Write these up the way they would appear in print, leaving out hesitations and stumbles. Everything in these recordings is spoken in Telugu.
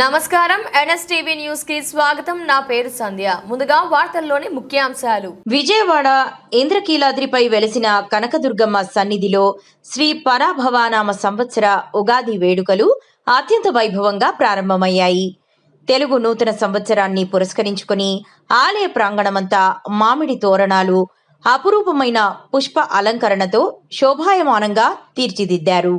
నమస్కారం ఎన్ఎస్టీవీ న్యూస్ కి స్వాగతం. నా పేరు సంధ్య. ముందుగా వార్తల్లోని ముఖ్యాంశాలు. విజయవాడ ఇంద్రకీలాద్రిపై వెలిసిన కనకదుర్గమ్మ సన్నిధిలో శ్రీ పరాభవానామ సంవత్సర ఉగాది వేడుకలు అత్యంత వైభవంగా ప్రారంభమయ్యాయి. తెలుగు నూతన సంవత్సరాన్ని పురస్కరించుకుని ఆలయ ప్రాంగణమంతా మామిడి తోరణాలు, అపురూపమైన పుష్ప అలంకరణతో శోభాయమానంగా తీర్చిదిద్దారు.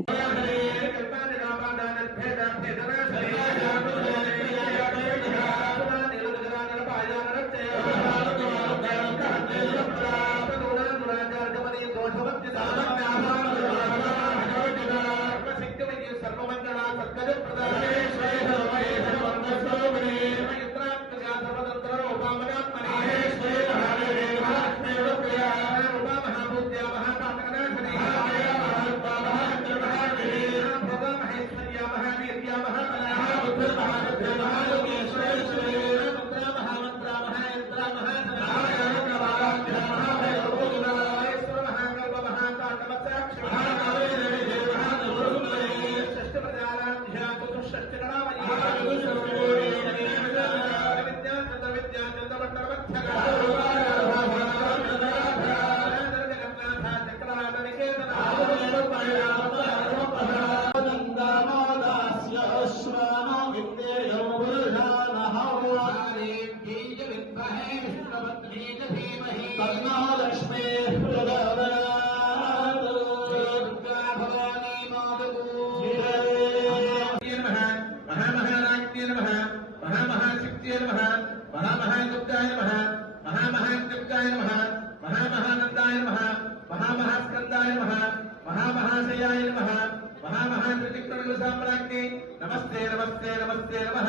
नमस्ते नमस्ते नमस्ते नमः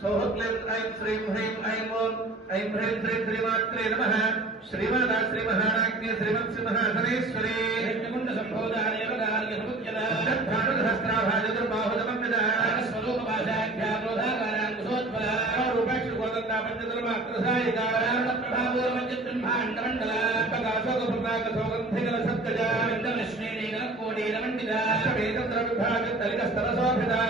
सौहक्लें ऐं श्रीं ह्रीं ऐं ओं ऐं ह्रीं श्रीं श्रीमात्रे नमः श्रीमाता श्रीमहाराज्ञे श्रीमत्सिंहासनेश्वरी यज्ञकुण्डसम्भोदानयवदार्यसमुच्यदा सहस्राभाजदुर्बाहुदमङ्गदा स्वरूपभाषाख्यानोधाकाराङ्कुशोज्वला रूपेक्षुगोदन्ता पञ्चधर्मात्रसायिका प्रभावोर्मज्जब्रह्माण्डमण्डला प्रकाशोगप्रकाशोगन्धिकलसत्कजा इन्दलक्ष्मीनीगलकोटीरमण्डिता अष्टवेदत्रविभागतलिकस्तरशोभिता